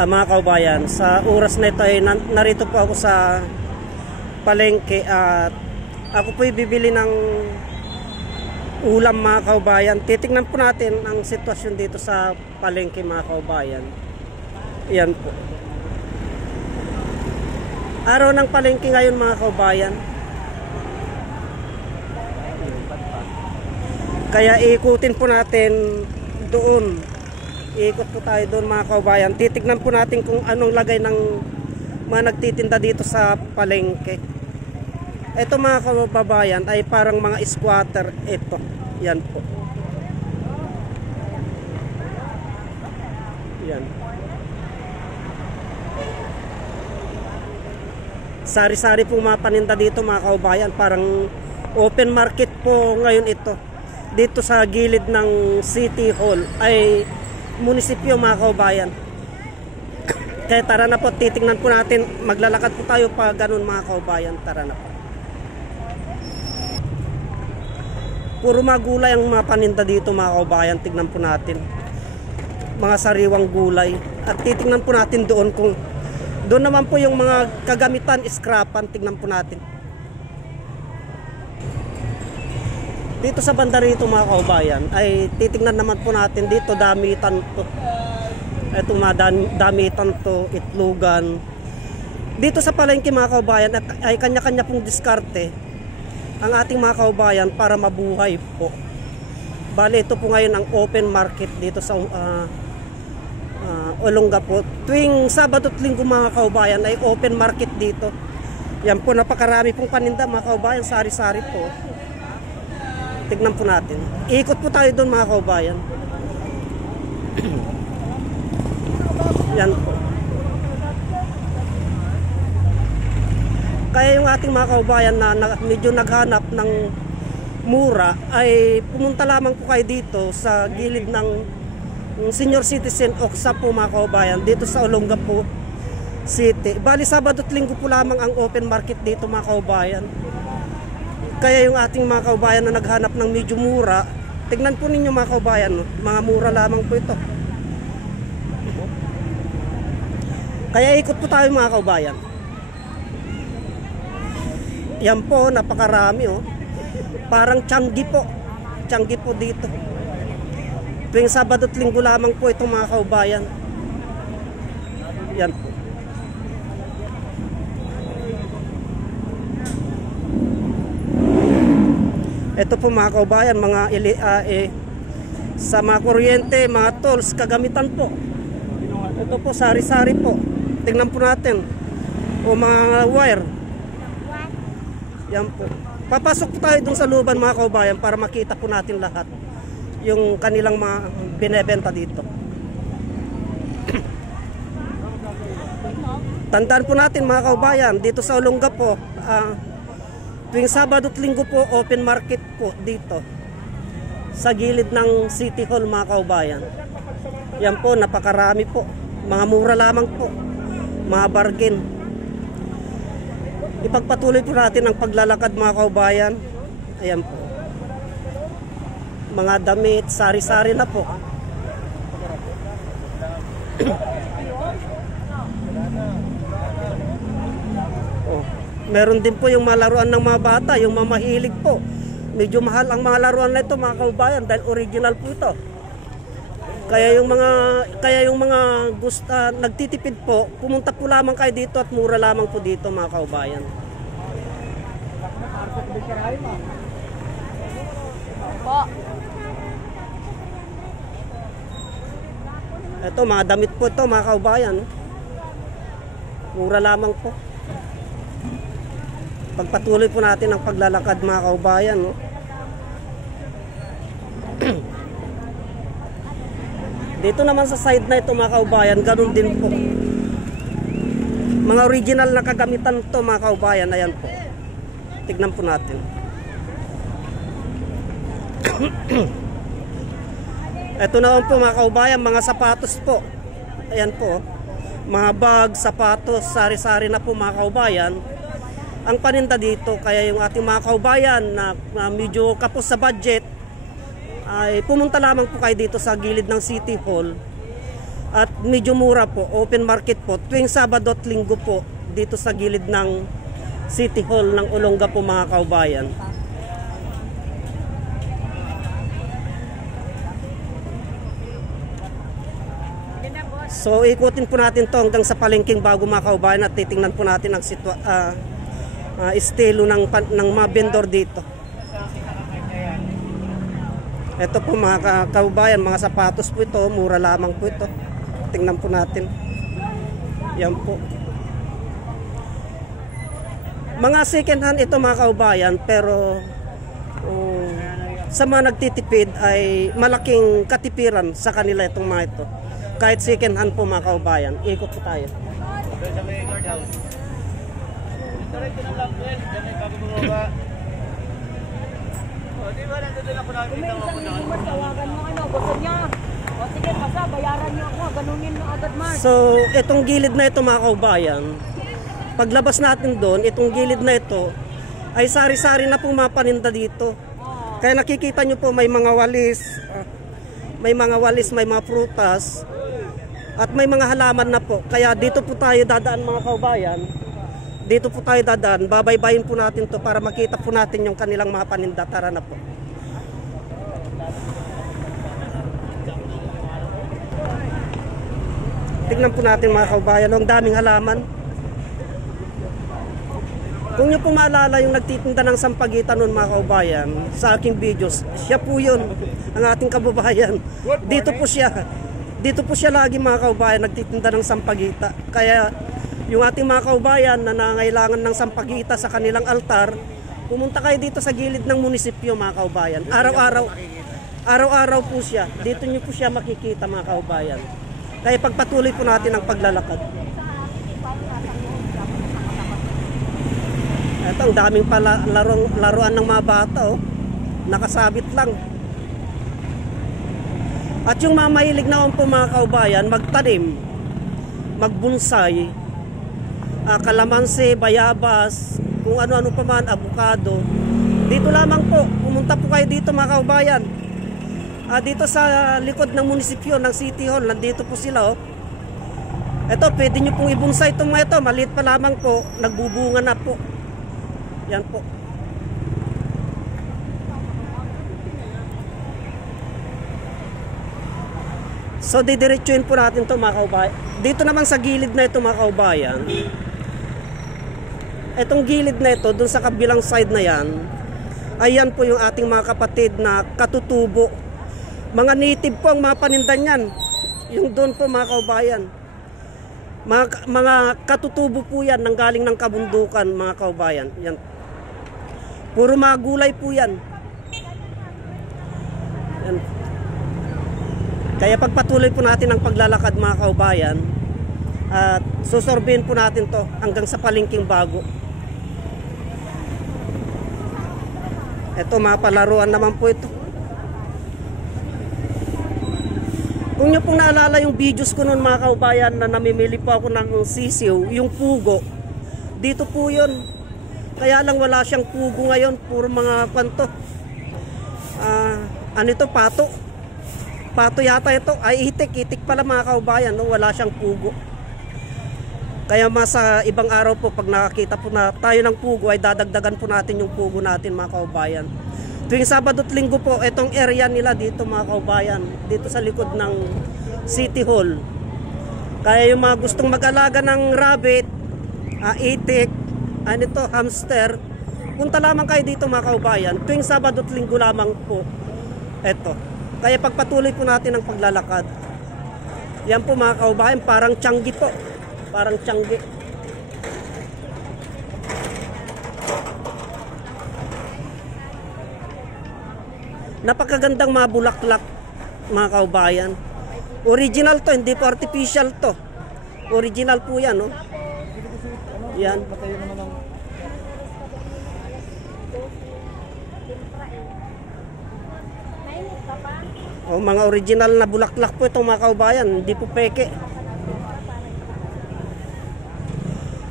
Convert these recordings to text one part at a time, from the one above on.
Mga kaubayan, sa oras na ito ay narito po ako sa palengke at ako po bibili ng ulam mga kaubayan. Titingnan po natin ang sitwasyon dito sa palengke mga kaubayan. Yan po. Araw ng palengke ngayon mga kaubayan. Kaya ikutin po natin doon. Ikot po tayo doon mga kaubayan. Titignan po natin kung anong lagay ng mga nagtitinda dito sa palengke. Ito mga kaubayan ay parang mga squatter. Ito. Yan po. Yan. Sari-sari po mga paninda dito mga kaubayan. Parang open market po ngayon ito. Dito sa gilid ng City Hall ay munisipyo mga kaubayan. Kaya tara na po, titingnan po natin. Maglalakad po tayo pa ganun mga kaubayan. Tara na po. Puro mga gulay ang mga paninda dito mga kaubayan. Tignan po natin. Mga sariwang gulay. At titingnan po natin doon kung doon naman po yung mga kagamitan, scrapan. Tignan po natin. Dito sa banda rito mga kaubayan ay titingnan naman po natin dito damitan to. Ito mga damitan to, itlugan. Dito sa palengke mga kaubayan ay kanya-kanya pong diskarte ang ating mga kaubayan para mabuhay po. Bale ito po ngayon ang open market dito sa Olongapo. Tuwing Sabado at Linggo mga kaubayan ay open market dito. Yan po, napakarami pong paninda mga kaubayan, sari-sari po. Tignan po natin. Ikot po tayo doon mga kaubayan. Yan po. Kaya yung ating mga kaubayan na medyo naghanap ng mura ay pumunta lamang po kayo dito sa gilid ng Senior Citizen Oksa po mga kaubayan. Dito sa Olongapo City. Bali Sabado at Linggo po lamang ang open market dito mga kaubayan. Kaya yung ating mga kaubayan na naghanap ng medyo mura, tignan po ninyo mga kaubayan, mga mura lamang po ito. Kaya ikot po tayo mga kaubayan. Yan po, napakarami oh. Parang tiyanggi po. Tiyanggi po dito. Tuwing Sabado at Linggo lamang po itong mga kaubayan. Yan po. Ito po mga kaubayan, mga sa mga kuryente, mga tools, kagamitan po. Ito po, sari-sari po. Tingnan po natin. O mga wire. Yan po. Papasok po tayo dun sa looban mga kaubayan para makita po natin lahat. Yung kanilang mga binebenta dito. Tandaan po natin mga kaubayan, dito sa Olongapo, tuwing Sabado at Linggo po, open market po dito sa gilid ng City Hall mga kaubayan. Yan po, napakarami po. Mga mura lamang po. Mga bargain. Ipagpatuloy po natin ang paglalakad mga kaubayan. Ayan po. Mga damit, sari-sari na po. Meron din po yung mga laruan ng mga bata, yung mga mahilig po. Medyo mahal ang mga laruan na ito mga kaubayan dahil original po ito. Kaya yung mga gusto nagtitipid po, pumunta po lamang kayo dito at mura lamang po dito mga kaubayan. Ito mga damit po ito mga kaubayan. Mura lamang po. Pagpatuloy po natin ang paglalakad mga kaubayan, no? Dito naman sa side na ito mga kaubayan, ganun din po. Mga original na kagamitan to mga kaubayan, ayan po. Tignan po natin. Ito naman po mga kaubayan, mga sapatos po. Ayan po. Mga bag, sapatos, sari-sari na po mga kaubayan. Ang paninda dito, kaya yung ating mga kaubayan na medyo kapos sa budget ay pumunta lamang po kayo dito sa gilid ng City Hall At medyo mura po, open market po, tuwing Sabado at Linggo po, dito sa gilid ng City Hall ng Olonga po mga kaubayan. So ikutin po natin to hanggang sa palengking bago mga kaubayan at titingnan po natin ang estilo ng mga vendor dito. Ito po mga kaubayan, mga sapatos po ito, mura lamang po ito. Tingnan po natin. Yan po. Mga second hand ito mga kaubayan, pero sa mga nagtitipid ay malaking katipiran sa kanila itong mga ito. Kahit second hand po mga kaubayan. Ikot po tayo. So, itong gilid na ito mga kaubayan, paglabas natin doon, itong gilid na ito ay sari-sari na po mga paninda dito. Kaya nakikita nyo po may mga walis, may mga prutas, at may mga halaman na po. Kaya dito po tayo dadaan mga kaubayan. Dito po tayo dadaan. Babaybayin po natin to para makita po natin yung kanilang mga paninda. Tara na po. Tignan po natin mga kaubayan. Ang daming halaman. Kung nyo po maalala yung nagtitinda ng sampagitan nun mga kaubayan sa aking videos, siya po yun, ang ating kababayan. Dito po siya lagi mga kaubayan nagtitinda ng sampagita. Kaya yung ating mga kaubayan na nangailangan ng sampagita sa kanilang altar, pumunta kayo dito sa gilid ng munisipyo mga kaubayan. Araw-araw po siya. Dito nyo po siya makikita mga kaubayan. Kaya pagpatuloy po natin ang paglalakad. Ito, ang daming laruan ng mga bata, oh. Nakasabit lang. At yung mga mahilig naman po mga kaubayan, magtanim, magbonsai, kalamansi, bayabas, kung ano-ano pa man, abukado. Dito lamang po, pumunta po kayo dito mga kaubayan. Dito sa likod ng munisipyo ng City Hall, nandito po sila, oh. Ito, pwede nyo pong ibonsai itong mga ito, maliit pa lamang po, nagbubunga na po. Yan po. So didiretsuhin po natin ito mga kaubayan. Dito naman sa gilid na ito mga kaubayan, itong gilid na ito, dun sa kabilang side na yan, ayan po yung ating mga kapatid na katutubo. Mga native po ang mga paninda niyan. Yung doon po mga kaubayan, mga katutubo po yan, nanggaling ng kabundukan mga kaubayan. Yan. Puro mga gulay po yan. Yan. Kaya pagpatuloy po natin ang paglalakad mga kaubayan, at susorbihin po natin to hanggang sa palengking bago. Ito mga palaruan naman po ito. Kung nyo pong naalala yung videos ko noon mga kaubayan na namimili po ako ng sisiw, yung pugo, dito po yun. Kaya lang wala siyang pugo ngayon, puro mga kwanto. Ano ito, pato. Pato yata ito, ay itik pala mga kaubayan, no? Wala siyang pugo. Kaya sa ibang araw po, pag nakakita po na tayo ng pugo, ay dadagdagan po natin yung pugo natin mga kaubayan. Tuwing Sabado at Linggo po, itong area nila dito mga kaubayan, dito sa likod ng City Hall. Kaya yung mga gustong mag-alaga ng rabbit, itik, hamster, punta lamang kayo dito mga kaubayan. Tuwing Sabado at Linggo lamang po ito. Kaya pagpatuloy po natin ang paglalakad. Yan po mga kaubayan, parang tiyanggi po. Parang tiyanggi. Napakagandang mga bulaklak mga kaubayan. Original to, hindi po artificial to. Original po yan, no? Yan. Mga original na bulaklak po itong mga kaubayan, hindi po peke.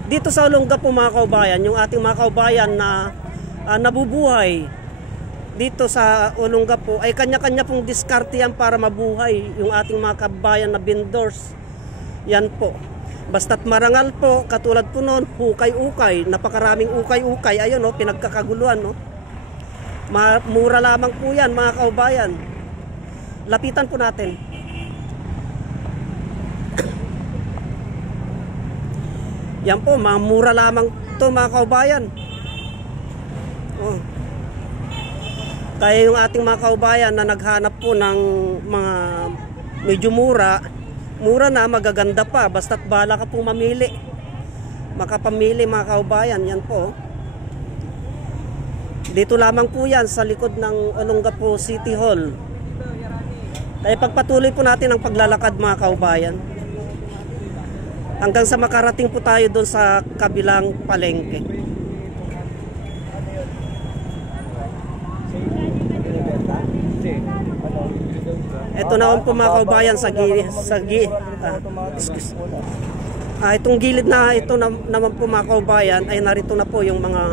Dito sa Olonga po mga kaubayan, yung ating mga kaubayan na nabubuhay dito sa Olongapo ay kanya-kanya pong diskarte yan para mabuhay yung ating mga kabayan na vendors. Yan po. Basta't marangal po, katulad po noon, ukay-ukay, napakaraming ukay-ukay, ayun no, pinagkakaguluhan no. Mura lamang po yan mga kaubayan. Lapitan po natin. Yan po, mura lamang to mga kaubayan. Oh. Kaya yung ating mga kaubayan na naghanap po ng mga medyo mura na, magaganda pa, basta't bala ka po mamili, makapamili mga kaubayan. Yan po, dito lamang po yan sa likod ng Olongapo City Hall. Kaya pagpatuloy po natin ang paglalakad mga kaubayan hanggang sa makarating po tayo doon sa kabilang palengke. Ito naman po mga kaubayan itong gilid na ito naman po mga kaubayan ay narito na po yung mga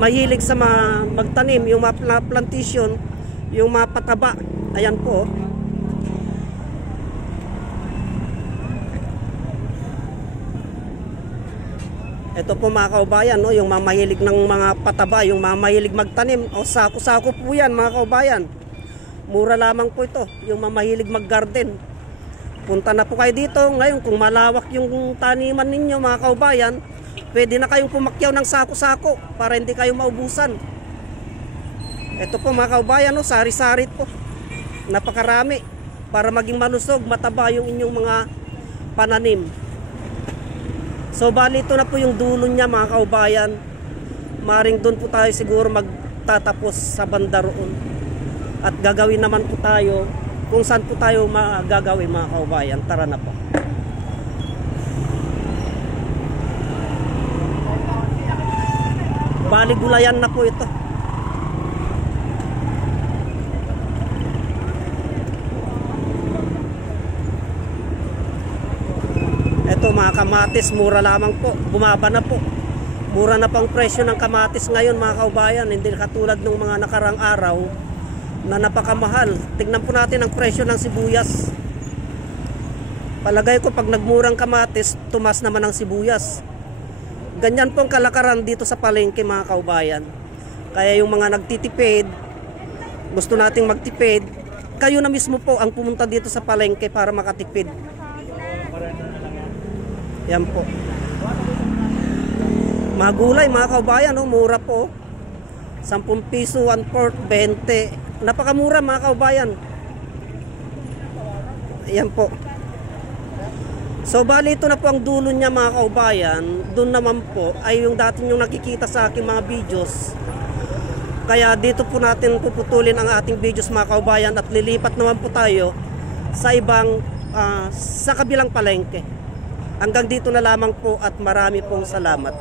mahilig sa mga magtanim, yung mga plantation, yung mga pataba. Ayan po. Ito po mga kaubayan, no, yung mga mahilig ng mga pataba, yung mga mahilig magtanim. O sako-sako po yan mga kaubayan. Mura lamang po ito, yung mga mahilig mag-garden. Punta na po kayo dito. Ngayon kung malawak yung taniman ninyo mga kaubayan, pwede na kayong pumakyaw ng sako-sako para hindi kayo maubusan. Ito po mga kaubayan, no, sari-sari po. Napakarami para maging malusog, mataba yung inyong mga pananim. So bali ito na po yung dulo niya mga kaubayan. Maring doon po tayo siguro magtatapos sa banda roon. At gagawin naman po tayo kung saan po tayo magagawin mga kaubayan. Tara na po. Bali gulayan na po ito. Ito mga kamatis, mura lamang po. Bumaba na po. Mura na pang presyo ng kamatis ngayon mga kaubayan. Hindi katulad ng mga nakarang araw na napakamahal. Tignan po natin ang presyo ng sibuyas. Palagay ko pag nagmurang kamatis, tumas naman ang sibuyas. Ganyan po ang kalakaran dito sa palengke mga kaubayan. Kaya yung mga nagtitipid, gusto nating magtipid, kayo na mismo po ang pumunta dito sa palengke para makatipid. Yan po. Mga gulay mga kaubayan, no, mura po. 10 piso, 1/4, 20. Napakamura mga kaubayan. Yan po. So bali ito na po ang dulo niya mga kaubayan. Doon naman po ay yung dati nyo nakikita sa aking mga videos. Kaya dito po natin puputulin ang ating videos mga kaubayan at lilipat naman po tayo sa ibang sa kabilang palengke. Hanggang dito na lamang po at marami pong salamat.